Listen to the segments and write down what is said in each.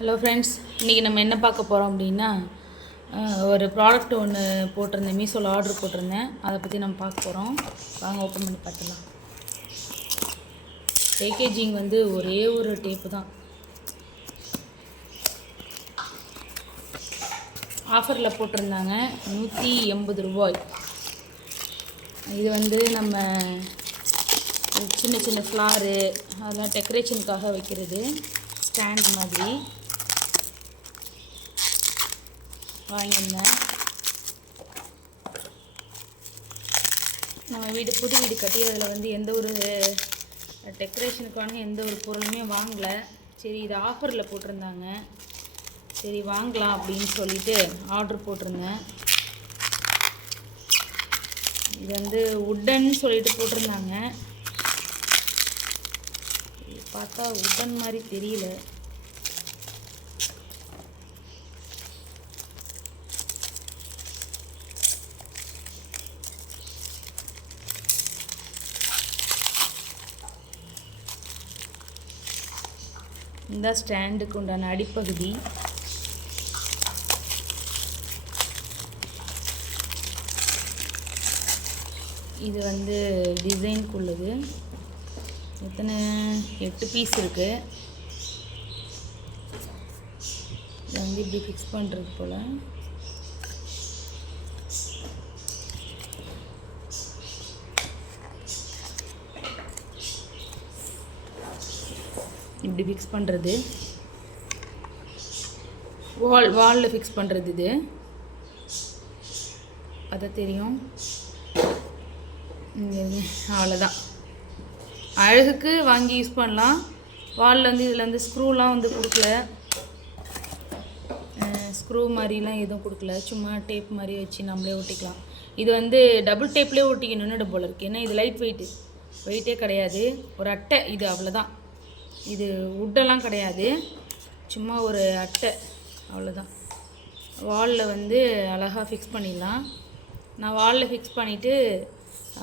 Hello friends, இன்றைக்கி நம்ம என்ன பார்க்க போகிறோம் அப்படின்னா ஒரு ப்ராடக்ட் ஒன்று போட்டிருந்தேன், மீஷோவில் ஆர்டர் போட்டிருந்தேன். அதை பற்றி நம்ம பார்க்க போகிறோம். வாங்க ஓப்பன் பண்ணி பார்த்துலாம். பேக்கேஜிங் வந்து ஒரே ஒரு டேப்பு தான். ஆஃபரில் போட்டிருந்தாங்க, 180 ரூபாய். இது வந்து நம்ம சின்ன சின்ன ஃப்ளாரு அதெல்லாம் டெக்கரேஷனுக்காக வைக்கிறது, ஸ்டாண்ட் மாதிரி வாங்கியிருந்தேன். நம்ம புது வீடு கட்டி அதில் வந்து எந்த ஒரு டெக்கரேஷனுக்கான எந்த ஒரு பொருளுமே வாங்கலை. சரி, இது ஆஃபரில் போட்டிருந்தாங்க, சரி வாங்கலாம் அப்படின்னு சொல்லிட்டு ஆர்டர் போட்டிருந்தேன். இது வந்து உட்டன் சொல்லிட்டு போட்டிருந்தாங்க. பார்த்தா உட்டன் மாதிரி தெரியல. இந்த ஸ்டாண்டுக்கு உண்டான அடிப்பகுதி. இது வந்து டிசைனுக்கு உள்ளது. எத்தனை 8 பீஸ் இருக்குது. இது வந்து இப்படி ஃபிக்ஸ் பண்ணுறது போல். இப்படி ஃபிக்ஸ் பண்ணுறது, வாலில் ஃபிக்ஸ் பண்ணுறது. இது அதை தெரியும். அவ்வளோதான். அழகுக்கு வாங்கி யூஸ் பண்ணலாம். வாலில் வந்து இதில் வந்து ஸ்க்ரூலாம் வந்து கொடுக்கல, ஸ்க்ரூ மாதிரிலாம் எதுவும் கொடுக்கல. சும்மா டேப் மாதிரி வச்சு நம்மளே ஒட்டிக்கலாம். இது வந்து டபுள் டேப்லேயே ஒட்டிக்கணும்னு போல் இருக்குது. ஏன்னா இது லைட் வெயிட்டே கிடையாது. ஒரு அட்டை இது, அவ்வளோதான். இது உட்டெல்லாம் கிடையாது, சும்மா ஒரு அட்டை, அவ்வளோதான். வாலில் வந்து அழகாக ஃபிக்ஸ் பண்ணிடலாம். நான் வாலில் ஃபிக்ஸ் பண்ணிவிட்டு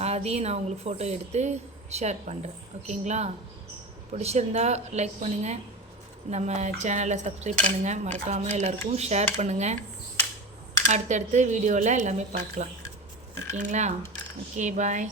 அதையும் நான் உங்களுக்கு ஃபோட்டோ எடுத்து ஷேர் பண்ணுறேன். ஓகேங்களா? பிடிச்சிருந்தா லைக் பண்ணுங்கள், நம்ம சேனலை சப்ஸ்கிரைப் பண்ணுங்கள், மறக்காமல் எல்லாருக்கும் ஷேர் பண்ணுங்கள். அடுத்தடுத்து வீடியோவில் எல்லாமே பார்க்கலாம். ஓகேங்களா? ஓகே, பாய்.